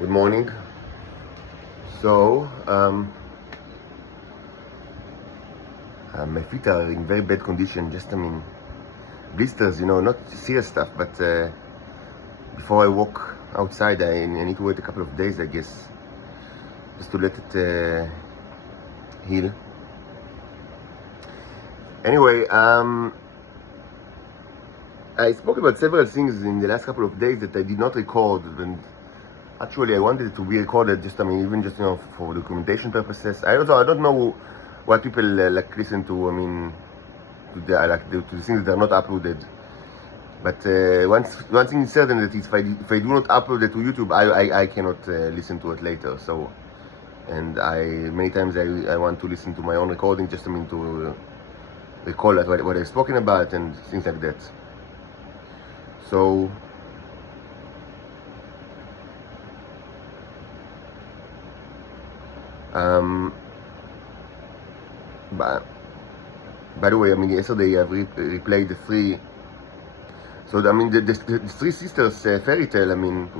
Good morning. So, my feet are in very bad condition. Blisters, not serious stuff, but before I walk outside, I need to wait a couple of days, I guess, just to let it heal. Anyway, I spoke about several things in the last couple of days that I did not record, and actually I wanted it to be recorded, even just for documentation purposes. I don't know what people listen to. To the things that are not uploaded. But one thing is certain, that if I do not upload it to YouTube, I cannot listen to it later. So, and many times I want to listen to my own recording, to recall what I've spoken about and things like that. So, by the way, yesterday I replayed the three. So the Three Sisters fairy tale. It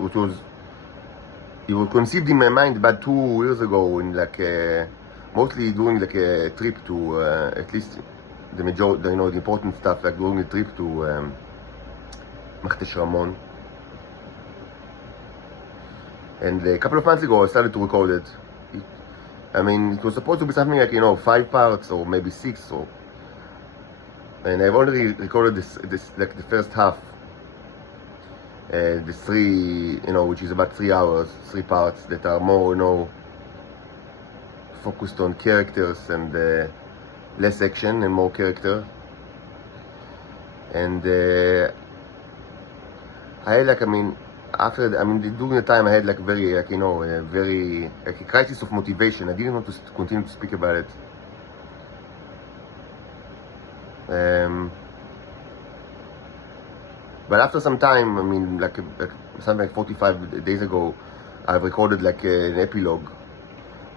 was conceived in my mind about 2 years ago, in mostly during a trip to at least the majority, the important stuff, during a trip to Machtesh Ramon. And a couple of months ago I started to record it. It was supposed to be something 5 parts or maybe 6, and I've already recorded this the first half, the 3, which is about 3 hours, 3 parts that are more, focused on characters and less action and more character. And I had after during the time I had very a crisis of motivation. I didn't want to continue to speak about it. But after some time, something like 45 days ago, I've recorded an epilogue,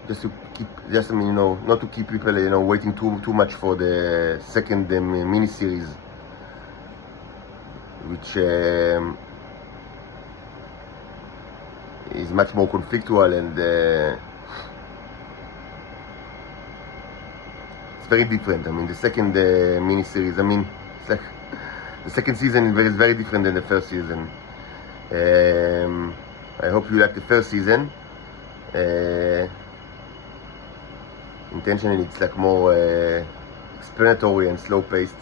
just to keep, not to keep people, waiting too much for the second mini-series, which is much more conflictual, and it's very different. The second mini-series, it's the second season is very different than the first season. I hope you like the first season. Intentionally, it's more explanatory and slow-paced.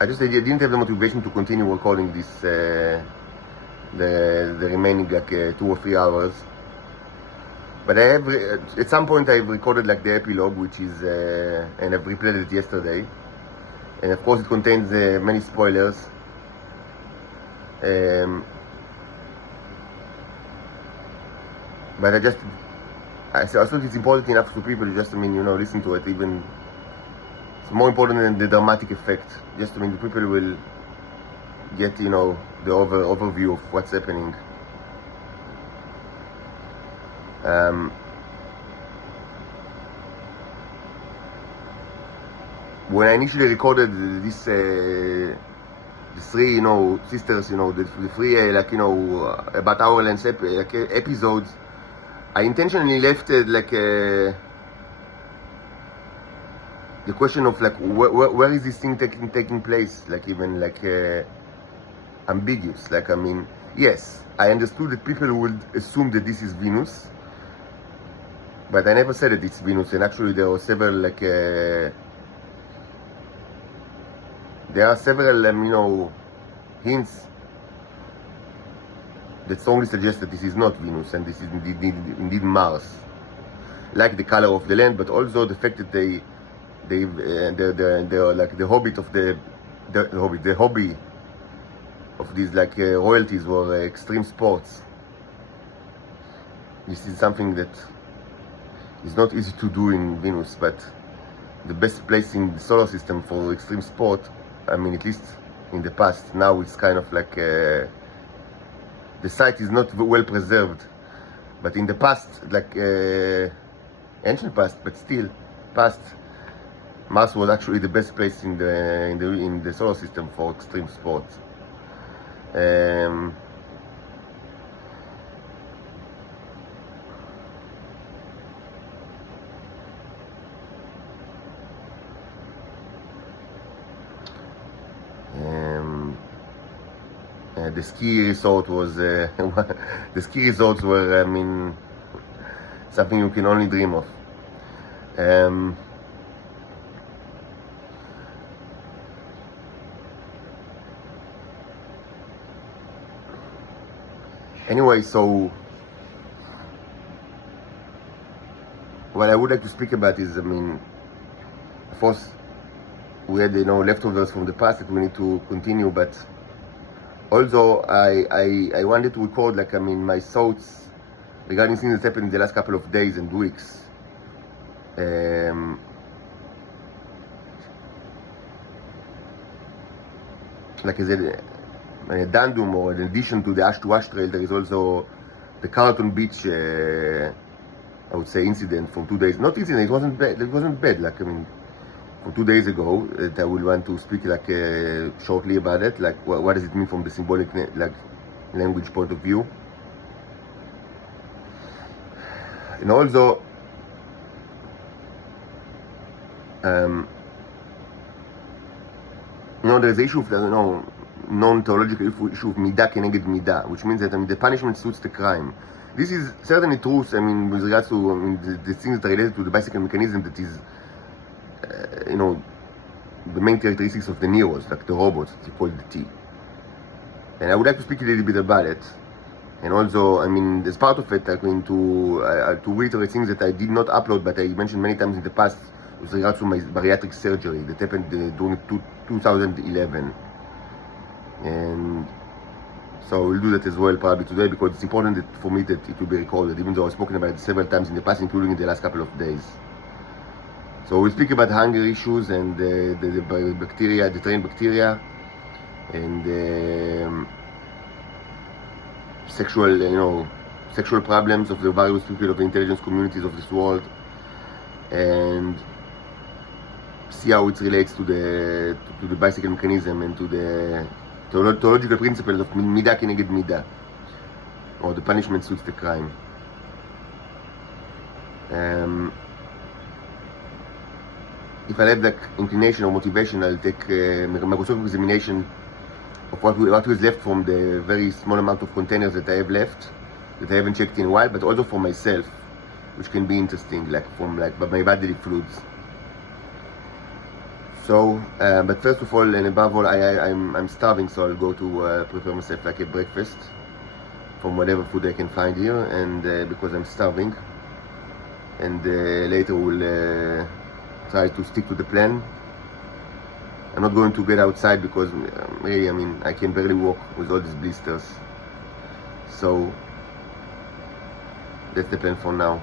I didn't have the motivation to continue recording this, the remaining 2 or 3 hours. But I have, at some point I've recorded the epilogue, which is, and I've replayed it yesterday. And of course it contains many spoilers. But I thought it's important enough to people to listen to it. Even it's more important than the dramatic effect. The people will get, the overview of what's happening. When I initially recorded this, the 3, sisters, the 3, about hour length episodes, I intentionally left the question of where is this thing taking place, ambiguous. Yes, I understood that people would assume that this is Venus, but I never said that it's Venus. And actually there are several hints that strongly suggest that this is not Venus, and this is indeed Mars. Like the color of the land, but also the fact that they're the hobby of these royalties were extreme sports. This is something that is not easy to do in Venus, but the best place in the solar system for extreme sport, at least in the past. Now it's kind of the site is not well preserved, but in the past, ancient past, but still past, Mars was actually the best place in the solar system for extreme sports. Um, the ski resort was the ski resorts were, I mean, something you can only dream of. Anyway, so what I would like to speak about is, I mean, of course, we had, leftovers from the past that we need to continue, but also I wanted to record, like, I mean, my thoughts regarding things that happened in the last couple of days and weeks. Like as a addendum or in addition to the Ash to Ash trail, there is also the Carlton Beach, I would say, incident from 2 days. Not incident, it wasn't bad. It wasn't bad. Like, I mean, from 2 days ago, that I will want to speak like shortly about it. Like, what does it mean from the symbolic like language point of view? And also, there's the issue of non-theological issue of Mida keneged Mida, which means that, I mean, the punishment suits the crime. This is certainly true, I mean, with regards to, I mean, the things that are related to the bicycle mechanism that is, the main characteristics of the Neros, like the robots that you call the T. And I would like to speak a little bit about it. And also, I mean, as part of it, I'm going to reiterate things that I did not upload, but I mentioned many times in the past with regards to my bariatric surgery that happened during 2011. And so we'll do that as well probably today, because it's important for me that it will be recorded, even though I've spoken about it several times in the past, including in the last couple of days. So we'll speak about hunger issues and the bacteria, the train bacteria, and sexual problems of the various people of the intelligence communities of this world, and see how it relates to the bicycle mechanism and to the theological principles of Mida keneged Mida, or the punishment suits the crime. If I have like inclination or motivation, I'll take microscopic examination of what was left from the very small amount of containers that I have left, that I haven't checked in a while, but also for myself, which can be interesting, like from my bodily fluids. So, but first of all and above all, I'm starving, so I'll go to prepare myself like a breakfast from whatever food I can find here, and because I'm starving, and later we'll try to stick to the plan. I'm not going to get outside because really, I mean, I can barely walk with all these blisters. So that's the plan for now.